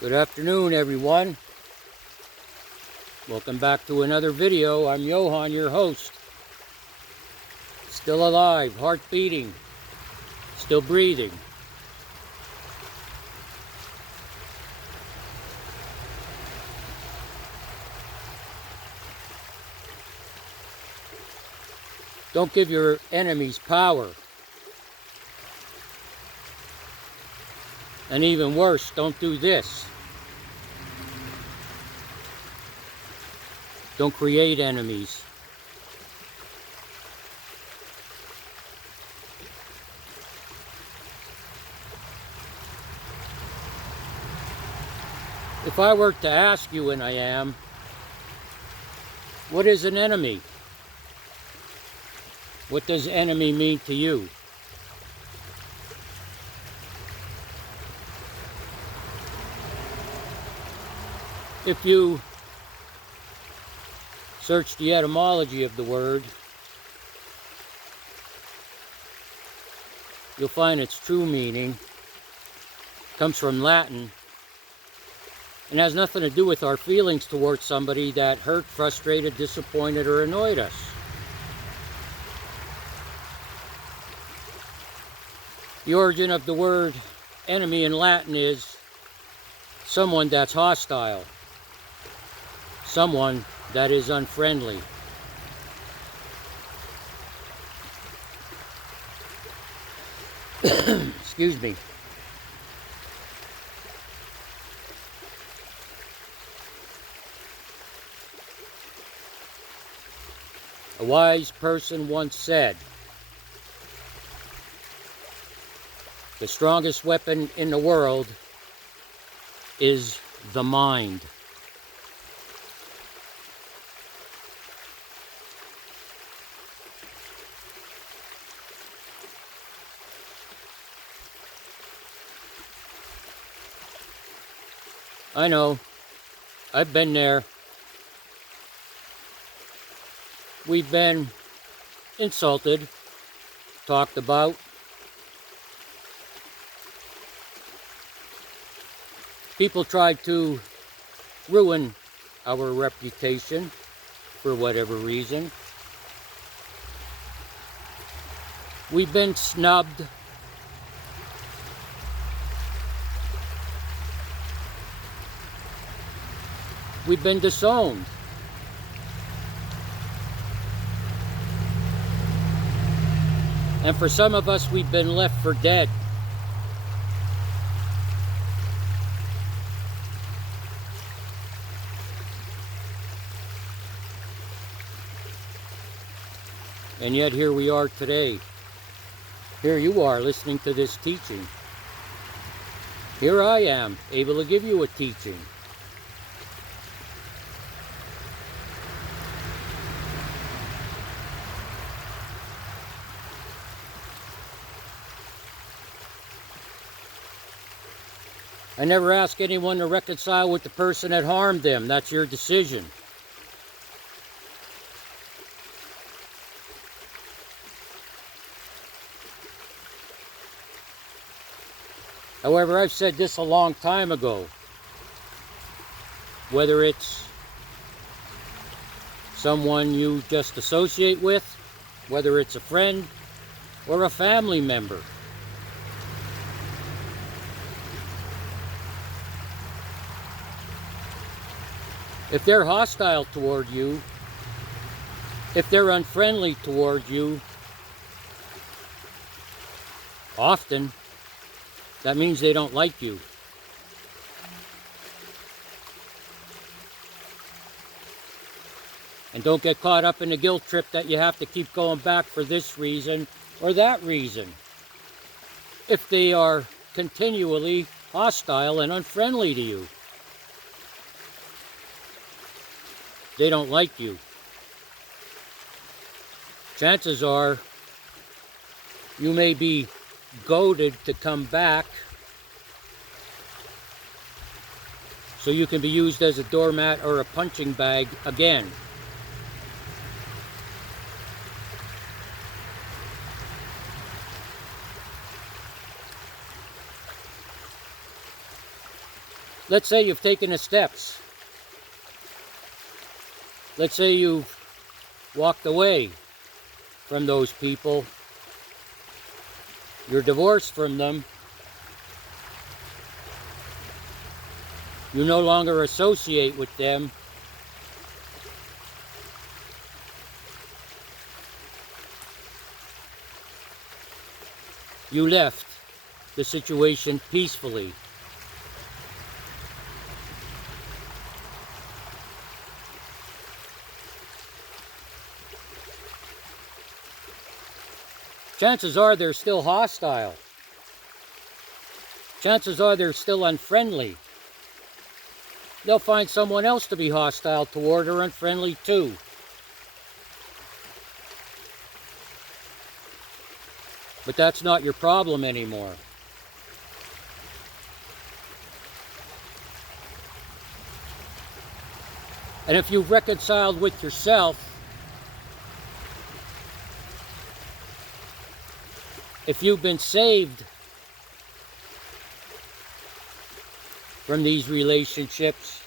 Good afternoon, everyone. Welcome back to another video. I'm Johan, your host. Still alive, heart beating, still breathing. Don't give your enemies power. And even worse, don't do this. Don't create enemies. If I were to ask you, and I am, what is an enemy? What does enemy mean to you? If you search the etymology of the word, you'll find its true meaning. It comes from Latin and has nothing to do with our feelings towards somebody that hurt, frustrated, disappointed, or annoyed us. The origin of the word enemy in Latin is someone that's hostile, someone that is unfriendly. Excuse me. A wise person once said, "The strongest weapon in the world is the mind." I know, I've been there. We've been insulted, talked about. People tried to ruin our reputation for whatever reason. We've been snubbed. We've been disowned. And for some of us, we've been left for dead. And yet here we are today. Here you are listening to this teaching. Here I am, able to give you a teaching. I never ask anyone to reconcile with the person that harmed them. That's your decision. However, I've said this a long time ago. Whether it's someone you just associate with, whether it's a friend or a family member. If they're hostile toward you, if they're unfriendly toward you, often that means they don't like you. And don't get caught up in the guilt trip that you have to keep going back for this reason or that reason. If they are continually hostile and unfriendly to you, they don't like you. Chances are you may be goaded to come back so you can be used as a doormat or a punching bag again. let's say you've taken the steps. Let's say you've walked away from those people. You're divorced from them. You no longer associate with them. You left the situation peacefully. Chances are they're still hostile. Chances are they're still unfriendly. They'll find someone else to be hostile toward or unfriendly too. But that's not your problem anymore. And if you've reconciled with yourself, if you've been saved from these relationships,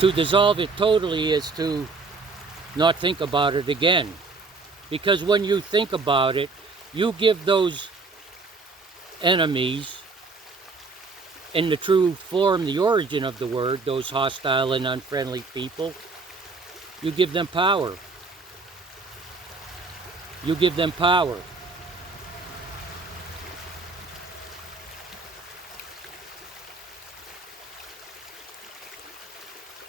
to dissolve it totally is to not think about it again. Because when you think about it, you give those enemies, in the true form, the origin of the word, those hostile and unfriendly people, you give them power. You give them power.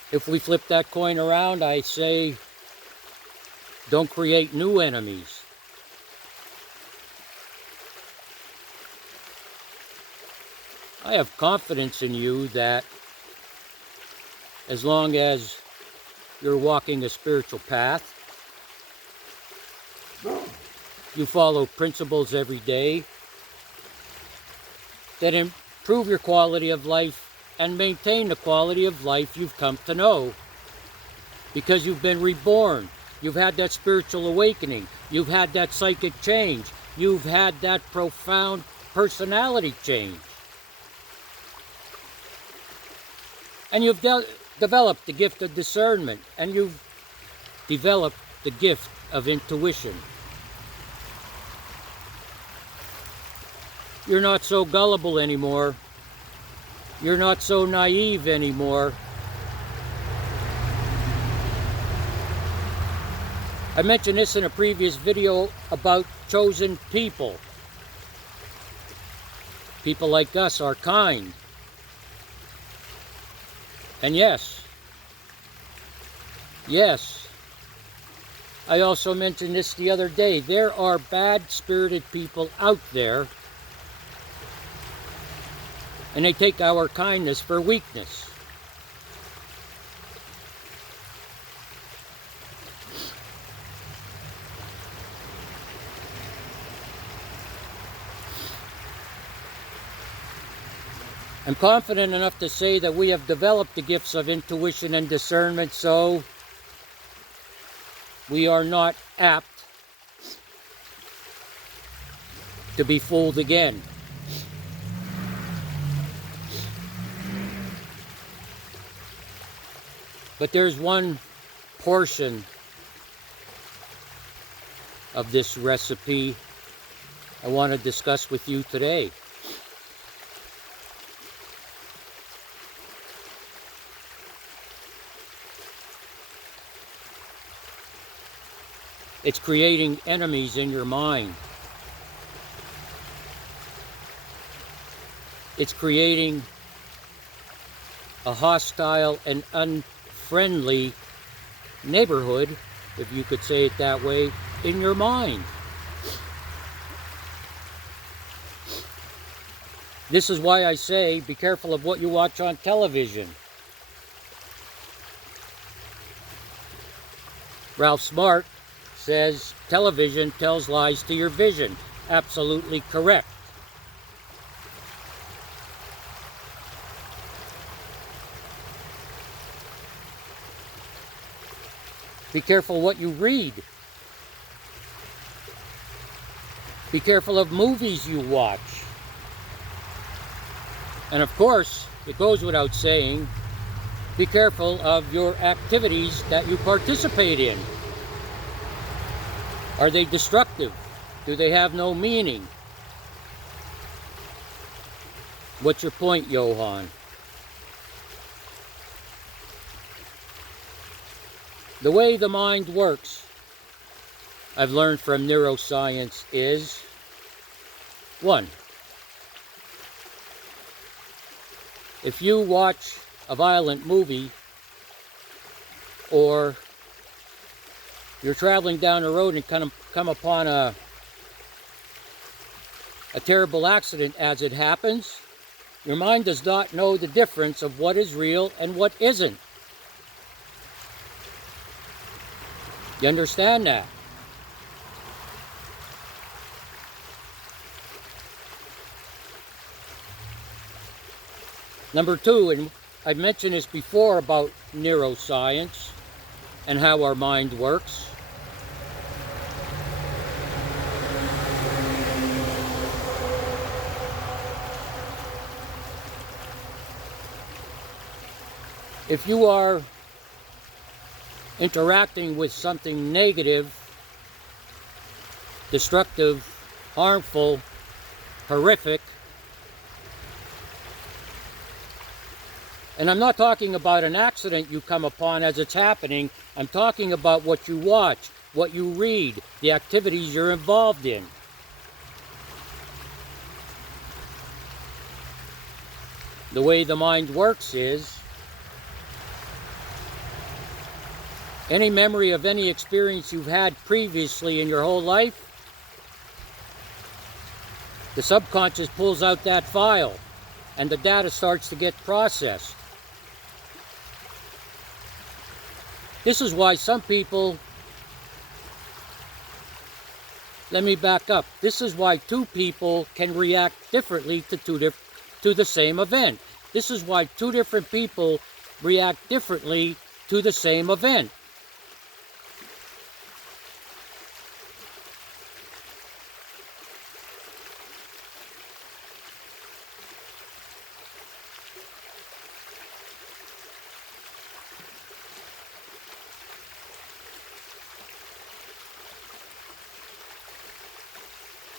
If we flip that coin around, I say, don't create new enemies. I have confidence in you that as long as you're walking a spiritual path, you follow principles every day that improve your quality of life and maintain the quality of life you've come to know. Because you've been reborn. You've had that spiritual awakening. You've had that psychic change. You've had that profound personality change. And you've developed the gift of discernment. And you've developed the gift of intuition. You're not so gullible anymore. You're not so naive anymore. I mentioned this in a previous video about chosen people. People like us are kind. And yes, I also mentioned this the other day. There are bad-spirited people out there, and they take our kindness for weakness. I'm confident enough to say that we have developed the gifts of intuition and discernment, so we are not apt to be fooled again. But there's one portion of this recipe I want to discuss with you today. It's creating enemies in your mind. It's creating a hostile and unfriendly neighborhood, if you could say it that way, in your mind. This is why I say, be careful of what you watch on television. Ralph Smart says, television tells lies to your vision. Absolutely correct. Be careful what you read Be careful of movies you watch. And of course, it goes without saying, be careful of your activities that you participate in. Are they destructive? Do they have no meaning? What's your point, Johan? The way the mind works, I've learned from neuroscience, is 1. If you watch a violent movie, or you're traveling down the road and come upon a terrible accident as it happens, your mind does not know the difference of what is real and what isn't. You understand that? Number 2, and I've mentioned this before about neuroscience and how our mind works. If you are interacting with something negative, destructive, harmful, horrific, and I'm not talking about an accident you come upon as it's happening. I'm talking about what you watch, what you read, the activities you're involved in. The way the mind works is, any memory of any experience you've had previously in your whole life, the subconscious pulls out that file and the data starts to get processed. This is why some people, let me back up. This is why two people can react differently to the same event. This is why two different people react differently to the same event.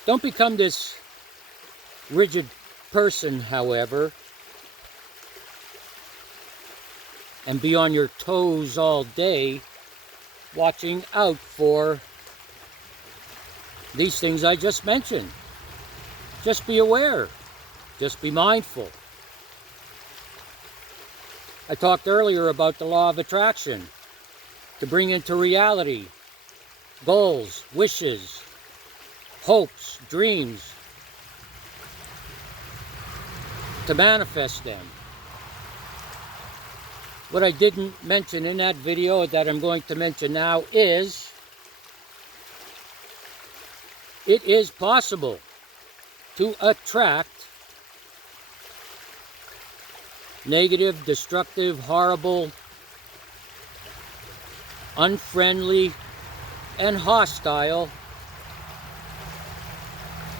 Don't become this rigid person, however, and be on your toes all day, watching out for these things I just mentioned. Just be aware. Just be mindful. I talked earlier about the law of attraction, to bring into reality goals, wishes, hopes, dreams, to manifest them. What I didn't mention in that video that I'm going to mention now is, it is possible to attract negative, destructive, horrible, unfriendly, and hostile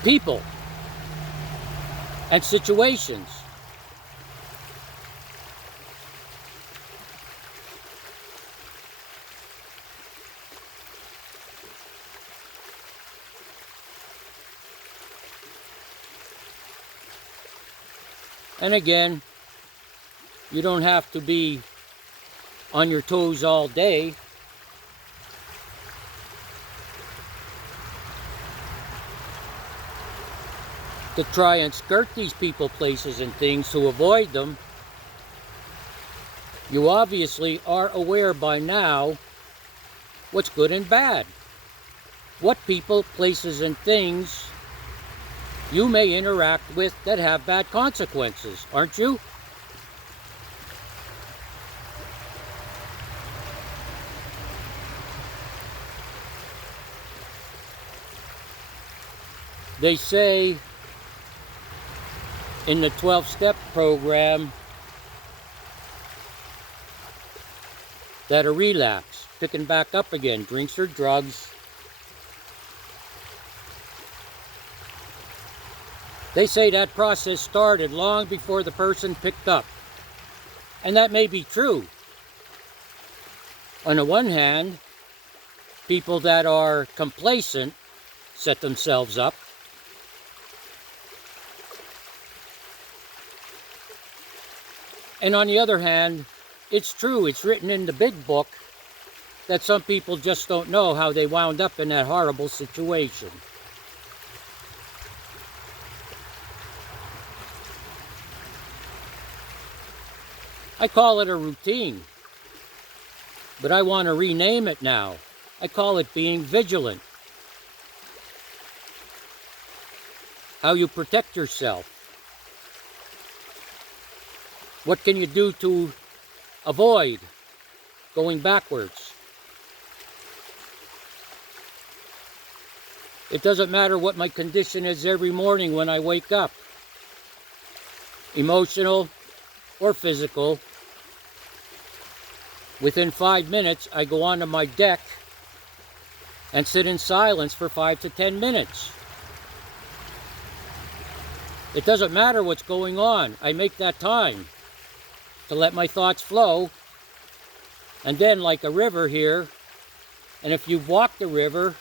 people and situations. And again, you don't have to be on your toes all day. To try and skirt these people, places, and things to avoid them. You obviously are aware by now what's good and bad. What people, places, and things you may interact with that have bad consequences, aren't you? They say in the 12-step program that a relapse, picking back up again, drinks or drugs, They say that process started long before the person picked up. And that may be true. On the one hand, people that are complacent set themselves up. And on the other hand, it's true, it's written in the big book that some people just don't know how they wound up in that horrible situation. I call it a routine, but I want to rename it now. I call it being vigilant. How you protect yourself. What can you do to avoid going backwards? It doesn't matter what my condition is every morning when I wake up, emotional or physical. Within 5 minutes, I go onto my deck and sit in silence for 5 to 10 minutes. It doesn't matter what's going on. I make that time to let my thoughts flow. And then, like a river here, and if you've walked the river,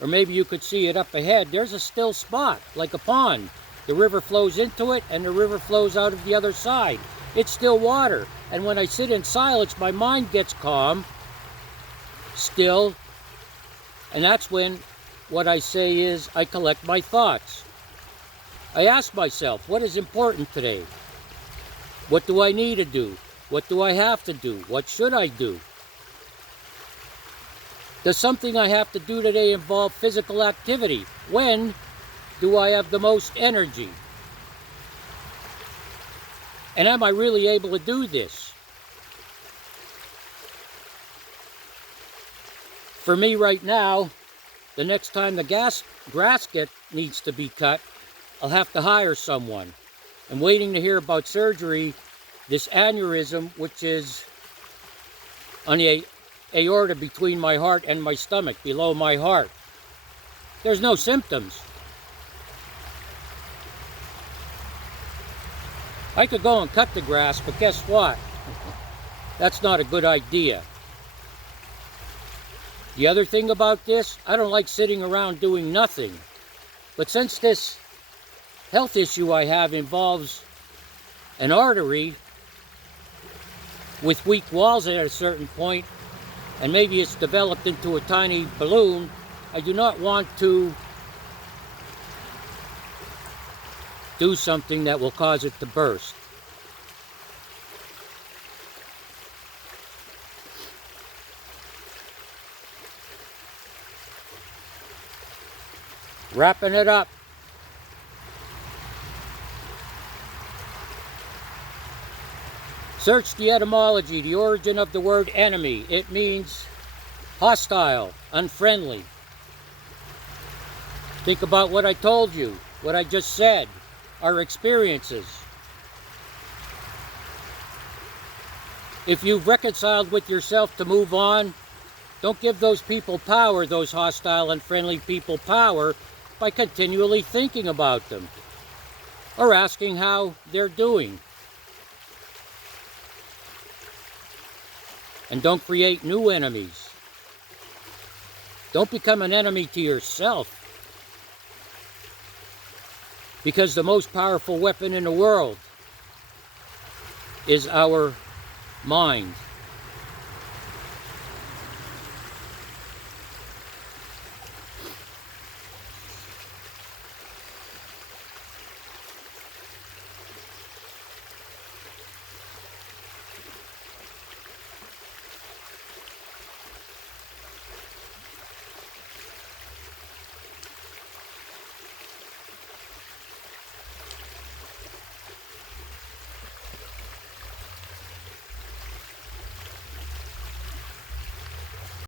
or maybe you could see it up ahead, there's a still spot, like a pond. The river flows into it, and the river flows out of the other side. It's still water. And when I sit in silence, my mind gets calm, still, and that's when what I say is I collect my thoughts. I ask myself, what is important today? What do I need to do? What do I have to do? What should I do? Does something I have to do today involve physical activity? When do I have the most energy? And am I really able to do this? For me right now, the next time the grass needs to be cut, I'll have to hire someone. I'm waiting to hear about surgery, this aneurysm, which is on the aorta between my heart and my stomach, below my heart. There's no symptoms. I could go and cut the grass, but guess what? That's not a good idea. The other thing about this, I don't like sitting around doing nothing. But since this health issue I have involves an artery with weak walls at a certain point, and maybe it's developed into a tiny balloon, I do not want to do something that will cause it to burst. Wrapping it up. Search the etymology, the origin of the word enemy. It means hostile, unfriendly. Think about what I told you, what I just said, our experiences. If you've reconciled with yourself to move on, don't give those people power, those hostile, unfriendly people power, by continually thinking about them or asking how they're doing. And don't create new enemies. Don't become an enemy to yourself. Because the most powerful weapon in the world is our mind.